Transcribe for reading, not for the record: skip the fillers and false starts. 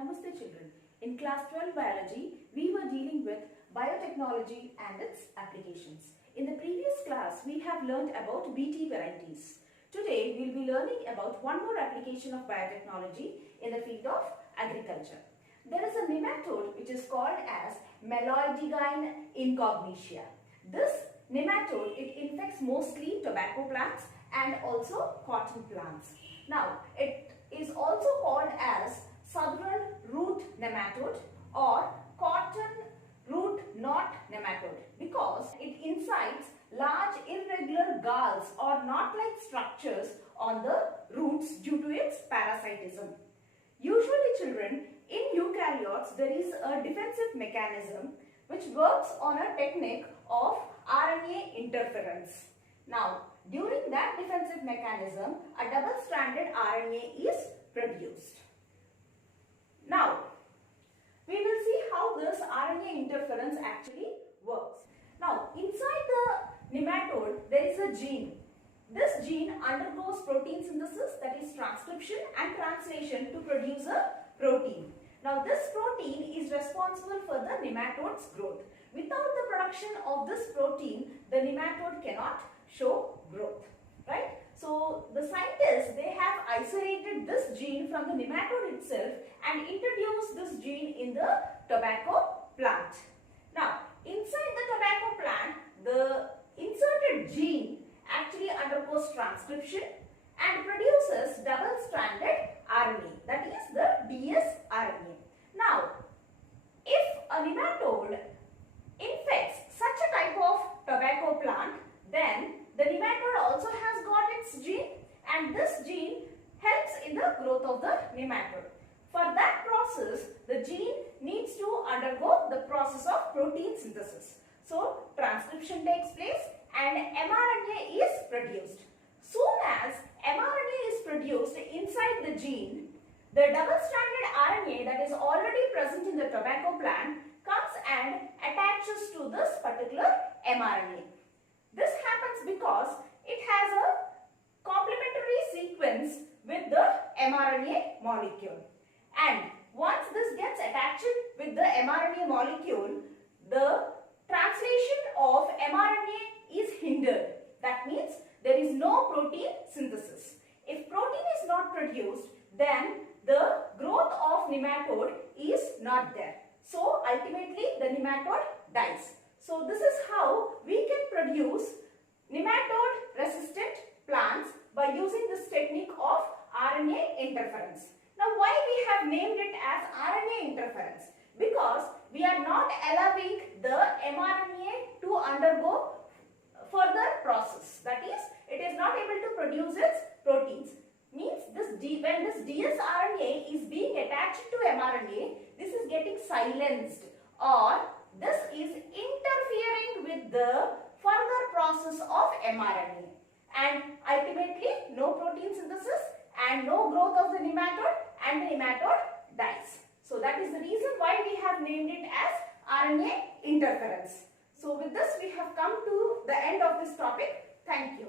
Namaste children. In class 12 biology, we were dealing with biotechnology and its applications. In the previous class, we have learned about BT varieties. Today, we will be learning about one more application of biotechnology in the field of agriculture. There is a nematode which is called as Melodigyne incognitia. This nematode, it infects mostly tobacco plants and also cotton plants. Now, it is also called as southern root nematode or cotton root knot nematode because it incites large irregular galls or knot-like structures on the roots due to its parasitism. Usually children, in eukaryotes there is a defensive mechanism which works on a technique of RNA interference. Now, during that defensive mechanism, a double-stranded RNA is produced. Now, we will see how this RNA interference actually works. Now, inside the nematode, there is a gene. This gene undergoes protein synthesis, that is transcription and translation to produce a protein. Now, this protein is responsible for the nematode's growth. Without the production of this protein, the nematode cannot show growth, right? So, the scientists, they have isolated this gene from the nematode itself and introduced this gene in the tobacco plant. Now, inside the tobacco plant, the inserted gene actually undergoes transcription and produces double-stranded RNA, that is the dsRNA. Now, if a nematode infects such a type of tobacco plant, then the nematode also has got its gene and this gene helps in the growth of the nematode. For that process, the gene needs to undergo the process of protein synthesis. So, transcription takes place and mRNA is produced. Soon as mRNA is produced inside the gene, the double-stranded RNA that is already present in the tobacco plant comes and attaches to this particular mRNA. This happens because it has a complementary sequence with the mRNA molecule. And once this gets attached with the mRNA molecule, the translation of mRNA is hindered. That means there is no protein synthesis. If protein is not produced, then the growth of nematode is not there. So ultimately the nematode dies. So this is how we can produce nematode resistant plants by using this technique of RNA interference. Now, why we have named it as RNA interference? Because we are not allowing the mRNA to undergo further process. That is, it is not able to produce its proteins. Means when this dsRNA is being attached to mRNA, this is getting silenced or this is interfering with the further process of mRNA. And ultimately, no protein synthesis and no growth of the nematode and the nematode dies. So that is the reason why we have named it as RNA interference. So with this we have come to the end of this topic. Thank you.